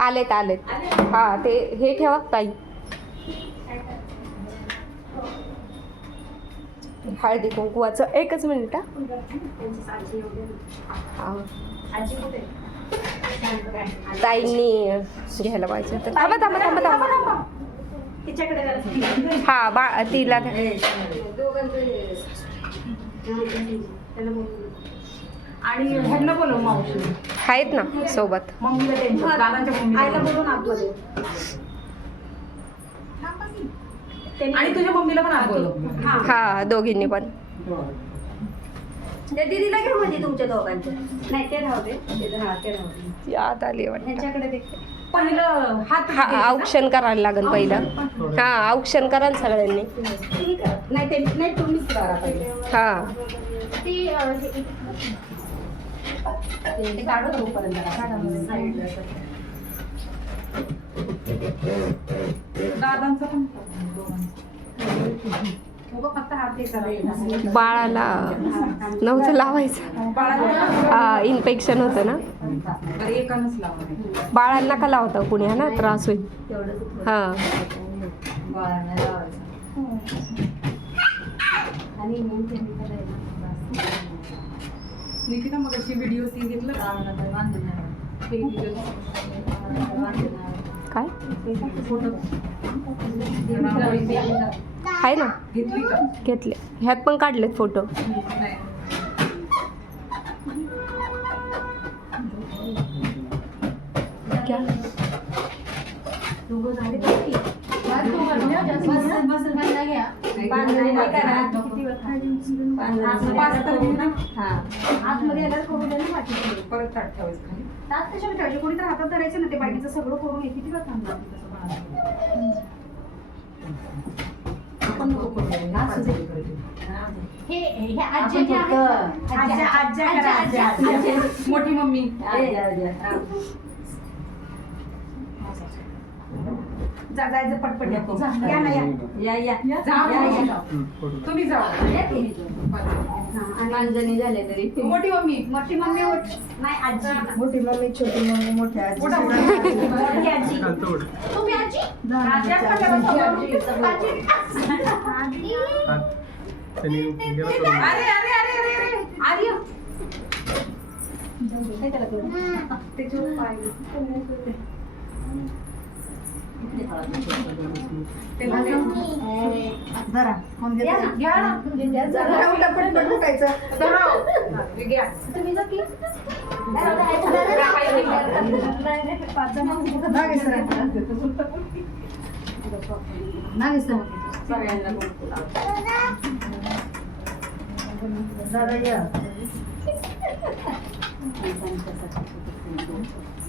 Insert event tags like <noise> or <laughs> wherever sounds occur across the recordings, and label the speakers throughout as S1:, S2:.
S1: आलेत आलेत. हा ते हे ठेवा ताई. हळदी कुंकुवाचं एकच मिनिट हा. ताईंनी घ्यायला पाहिजे तर थांबा थांबा थांबा थांबा. हा बा तिला
S2: आणि ह्यांना बोलव मावशी.
S1: आहेत ना सोबत.
S2: मम्मीला त्यांच्या दादांच्या
S3: आईला
S2: मम्मीला
S3: बोलून आतमध्ये.
S2: आणि तुझ्या मम्मीला पण आत
S3: हा
S1: हा दोघींनी पण
S3: त्या दीदीला घेऊ म्हणजे तुमच्या दोघांच्या नाही ते राहू दे ते राहा ते राहू दे
S1: याद आली वाटतं
S3: त्यांच्याकडे दे
S2: पहिलं हात
S1: हा औक्षण करायला लागेल पहिलं हा औक्षण करा ना सगळ्यांनी
S3: तुम्ही करा. नाही ते नाही तुम्हीच करा पहिले
S1: हा
S3: ती अं, हे- ते काढू तोपर्यंत साईडला असं.
S2: दादांचं पण
S1: बाळाला नव्हतं लावायचं. हा इन्फेक्शन होतं ना? बाळाला नका लावता कुणी? हा ना त्रास होईल. हा.
S3: बाळांना लावायचं. आणि मग ते मी करायला.
S2: निकिता मग अशी व्हिडिओ ती घेतलं? का. <laughs>
S1: काय?
S2: फोटो
S1: आहे ना?
S2: घेतली.
S1: ह्यात पण काढलेत फोटो.
S2: परत ताट
S3: कशाला ठेवायचे? कोणी तर हातात धरायचं ना ते बाकीचं सगळं करून हे किती वेळ थांबणार ते तसं बाळाला?
S2: आपण नको करू
S3: असू दे.
S2: करू.
S3: हे हे आजी जे आहेत ना, आज्या- आज्या करा, आज्या- आज्या.
S2: मोठी मम्मी
S3: जा जायचं पटपट. या. जा, या ना या. या या.
S2: जा,
S3: या, या.
S2: तुम्ही
S3: या तुम्ही. हा, आणि पाच जणी झाले तरी.
S2: मोठी मम्मी
S3: मोठी मम्मी नाही आजी.
S4: मोठी मम्मी छोटी मम्मी मोठी आजी.
S2: मोठा
S3: आजी. तुम्ही आजी.
S2: अरे अरे अरे अरे अरे. आर्य?
S3: त्याच्यावर पाय.
S2: त्याला दे.
S4: धरा
S3: या
S4: उलटा पटपट उठायचं
S2: धरा. हे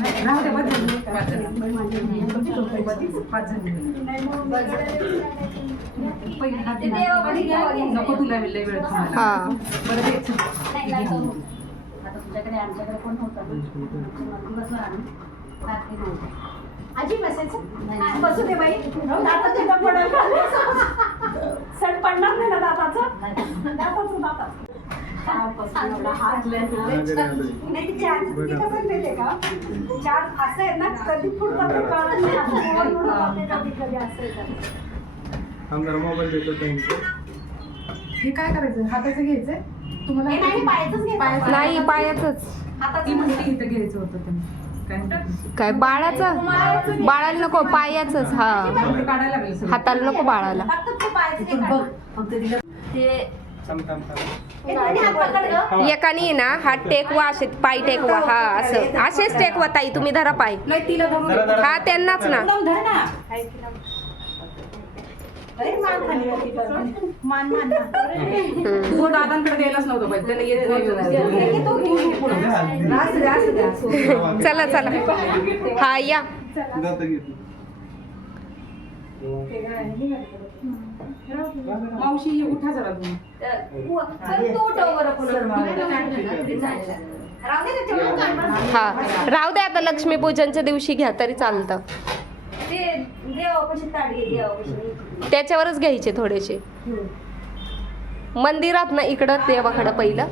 S2: राहू दे, नको तुला लय वेळ थांबायला. बरं
S3: आता तुझ्याकडे आमच्याकडे कोण होतं आजी बसायचं बसू दे बाई दातात तिथं पडणार नाही ना दाताचं दाताचं दातात एवढा हात. नाही ती चार ती कसं माहितीये का चार असं आहे ना कधी फुटतात ते कळत नाही असं वर वर होतात ते कधी कधी असं येतात.
S5: आमदार मोबाईल देतो त्यांचे.
S2: हे काय करायचं? हाताचं घ्यायचंय? तुम्हाला
S3: नाही पायाचंच घ्यायचं.
S1: नाही पायाचंच.
S2: ती
S3: हाताचं
S2: म्हणते इथं घ्यायचं होतं त्यांनी काय
S1: बाळाचं? बाळाला नको पायाचंच हा. हाताला नको बाळाला.
S3: हे
S5: थांब थांब.
S3: हे.
S1: एकाने ना हात टेकवा असे पाय टेकवा हा असं. असेच टेकवा ताई तुम्ही धरा पाय.
S2: नाही तिला धरून
S5: जरा जरा.
S1: हा त्यांनाच ना.
S2: एकदम धर ना.
S3: अरे, मान खाली वरती कर. मान मान मान.
S1: हम्म.
S2: तू दादांकडे द्यायलाच नव्हतं पाहिजे त्याला येत
S3: हे घे, तो घे, घे पुढं.
S4: असू द्या असू द्या
S1: चला चला. हा या.
S5: जातं.
S2: मावशी उठा जरा तुम्ही.
S3: राहू
S1: हा. राहू दे आता लक्ष्मीपूजनच्या दिवशी घ्या तरी चालतं. त्याच्यावरच घ्यायचे थोडेसे. मंदिरात ना इकडं देवाकडं पहिलं.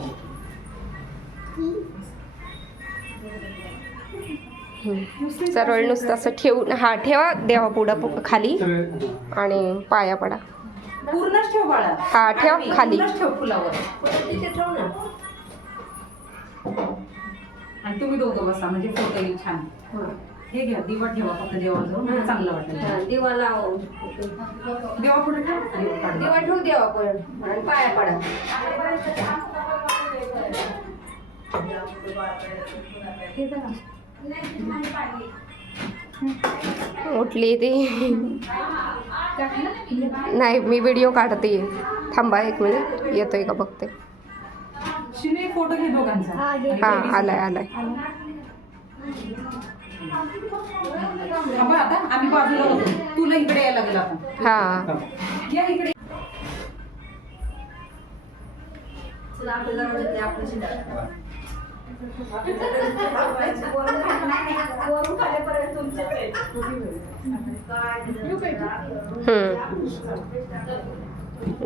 S1: सरळ नुसतं असं ठेवून हा ठेवा देवा पुढं खाली. आणि पाया पडा.
S2: पूर्णच ठेव बाळा.
S1: हा ठेव खाली.
S2: ठेव फुलावर.
S3: तिथे ठेव ना.
S2: आणि तुम्ही दोघं बसा म्हणजे फोटो येईल छान. हे. घ्या दिवा ठेवा फक्त देवाजवळ म्हणजे चांगलं वाटेल.
S3: हा, दिवा लाव.
S2: देवा पुढे ठेव. दिवा
S3: ठेवू देवा पण. आणि पाया पडा.
S1: उठली ती. नाही मी व्हिडिओ काढते. थांबा एक मिनिट येतोय का बघते.
S2: शिने फोटो घे दोघांचा.
S1: हा आलाय आलाय.
S2: थांबा आता आम्ही बाजूला होतो. तुला इकडे यायला लागेल आपण.
S1: हा.
S2: या इकडे.
S3: चला,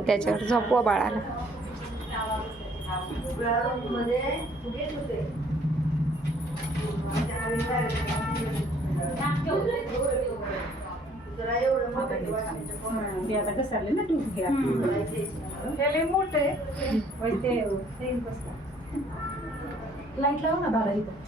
S1: त्याच्यावर झोपवा बाळाला.
S2: ते आता कसं आले ना तू घ्या.
S3: मोठे
S2: लाइट लाव ना दादा इथं.